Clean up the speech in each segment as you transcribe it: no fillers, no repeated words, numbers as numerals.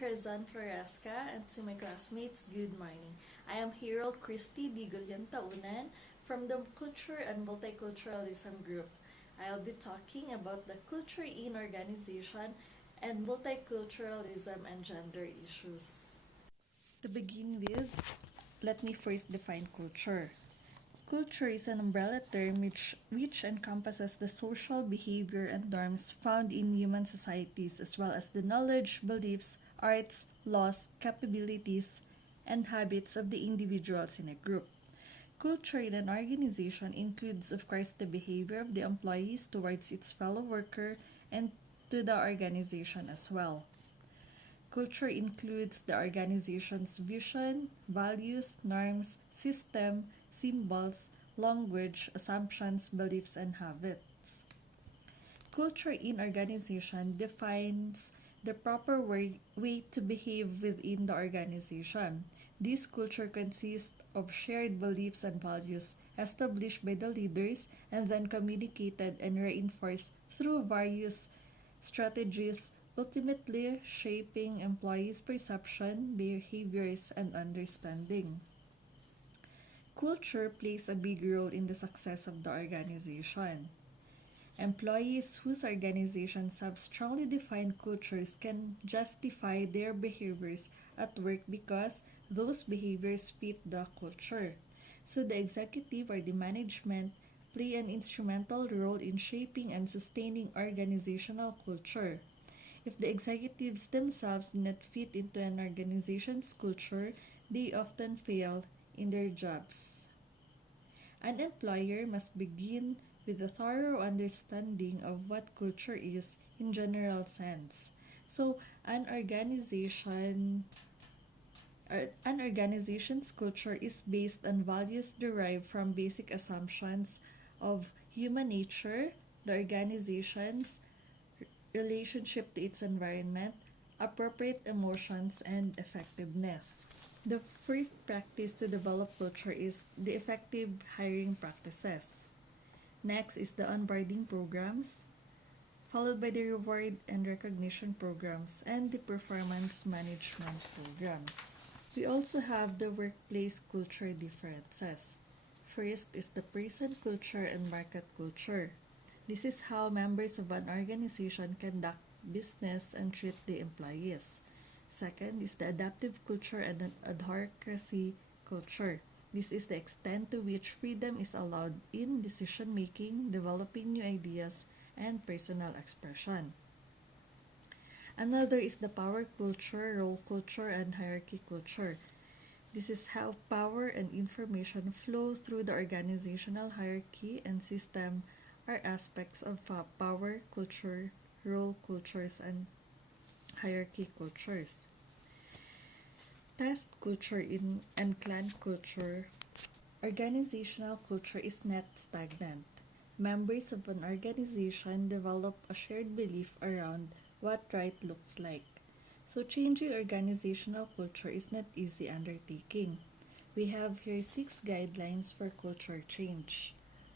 Curzon Floresca, and to my classmates, good morning. I am Hero Christy Digolian Taunan from the Culture and Multiculturalism group. I'll be talking about the culture in organization and multiculturalism and gender issues. To begin with, let me first define culture. Culture is an umbrella term which encompasses the social behavior and norms found in human societies, as well as the knowledge, beliefs, arts, laws, capabilities, and habits of the individuals in a group. Culture in an organization includes, of course, the behavior of the employees towards its fellow worker and to the organization as well. Culture includes the organization's vision, values, norms, system, symbols, language, assumptions, beliefs, and habits. Culture in organization defines the proper way to behave within the organization. This culture consists of shared beliefs and values established by the leaders and then communicated and reinforced through various strategies, ultimately shaping employees' perception, behaviors, and understanding. Culture plays a big role in the success of the organization. Employees whose organizations have strongly defined cultures can justify their behaviors at work because those behaviors fit the culture. So the executive or the management play an instrumental role in shaping and sustaining organizational culture. If the executives themselves do not fit into an organization's culture, they often fail in their jobs. An employer must begin with a thorough understanding of what culture is in general sense. So, an organization's culture is based on values derived from basic assumptions of human nature, the organization's relationship to its environment, appropriate emotions, and effectiveness. The first practice to develop culture is the effective hiring practices. Next is the onboarding programs, followed by the reward and recognition programs and the performance management programs. We also have the workplace culture differences. First is the person culture and market culture. This is how members of an organization conduct business and treat the employees. Second is the adaptive culture and advocacy culture. This is the extent to which freedom is allowed in decision making, developing new ideas, and personal expression. Another is the power culture, role culture, and hierarchy culture. This is how power and information flow through the organizational hierarchy and system are aspects of power culture, role cultures, and hierarchy cultures. Task culture and clan culture. Organizational culture is not stagnant. Members of an organization develop a shared belief around what right looks like. So changing organizational culture is not easy undertaking. We have here 6 guidelines for culture change.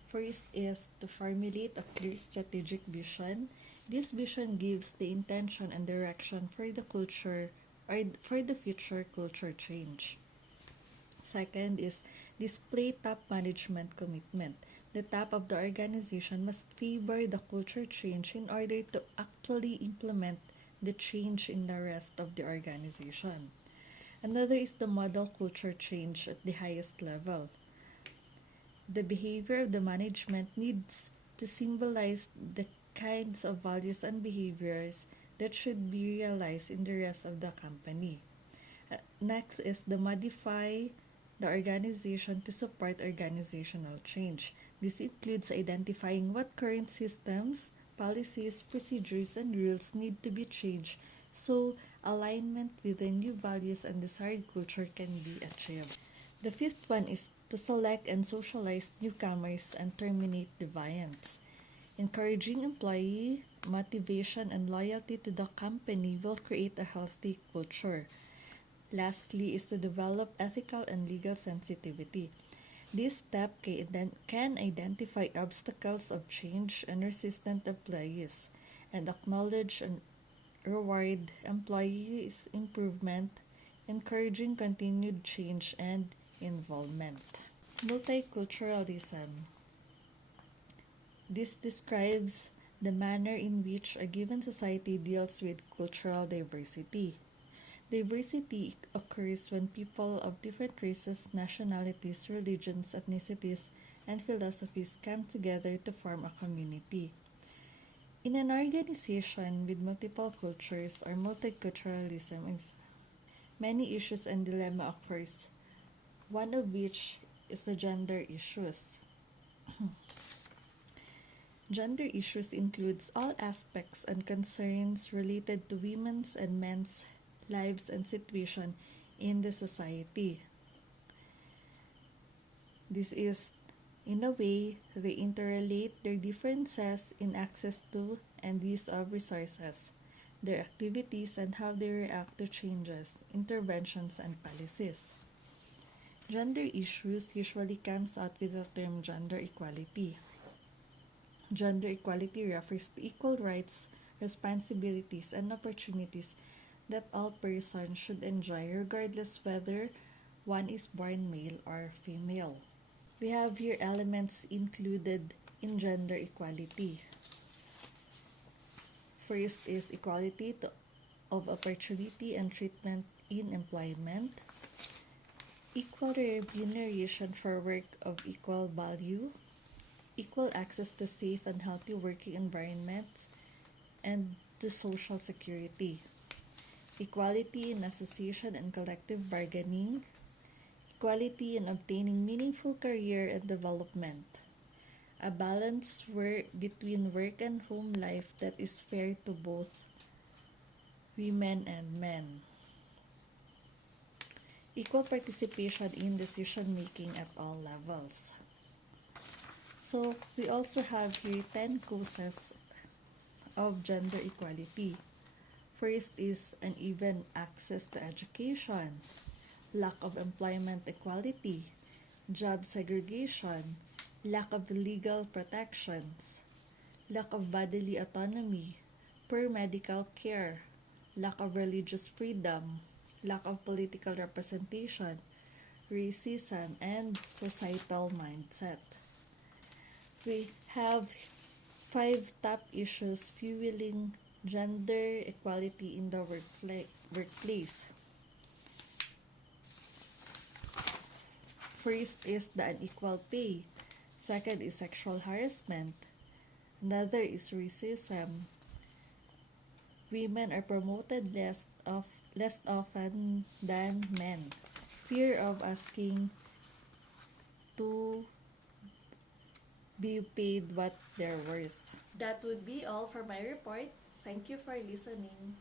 First is to formulate a clear strategic vision. This vision gives the intention and direction for the culture or for the future culture change. Second is display top management commitment. The top of the organization must favor the culture change in order to actually implement the change in the rest of the organization. Another is the model culture change at the highest level. The behavior of the management needs to symbolize the kinds of values and behaviors that should be realized in the rest of the company. Next is the modify the organization to support organizational change. This includes identifying what current systems, policies, procedures, and rules need to be changed so alignment with the new values and desired culture can be achieved. The fifth one is to select and socialize newcomers and terminate deviants. Encouraging employee motivation and loyalty to the company will create a healthy culture. Lastly is to develop ethical and legal sensitivity. This step can identify obstacles of change and resistant employees and acknowledge reward employees' improvement, encouraging continued change and involvement. Multiculturalism. This describes the manner in which a given society deals with cultural diversity. Diversity occurs when people of different races, nationalities, religions, ethnicities, and philosophies come together to form a community. In an organization with multiple cultures or multiculturalism, many issues and dilemma occurs, one of which is the gender issues. Gender issues includes all aspects and concerns related to women's and men's lives and situation in the society. This is, in a way, they interrelate their differences in access to and use of resources, their activities, and how they react to changes, interventions, and policies. Gender issues usually comes out with the term gender equality. Gender equality refers to equal rights, responsibilities, and opportunities that all persons should enjoy regardless whether one is born male or female. We have here elements included in gender equality. First is equality of opportunity and treatment in employment, equal remuneration for work of equal value, equal access to safe and healthy working environments, and to social security, equality in association and collective bargaining, equality in obtaining meaningful career and development, a balanced between work and home life that is fair to both women and men, equal participation in decision making at all levels. So, we also have here 10 causes of gender equality. First is uneven access to education, lack of employment equality, job segregation, lack of legal protections, lack of bodily autonomy, poor medical care, lack of religious freedom, lack of political representation, racism, and societal mindset. We have 5 top issues fueling gender equality in the workplace. First is the unequal pay. Second is sexual harassment. Another is racism. Women are promoted less often than men. Fear of asking to be paid what they're worth. That would be all for my report. Thank you for listening.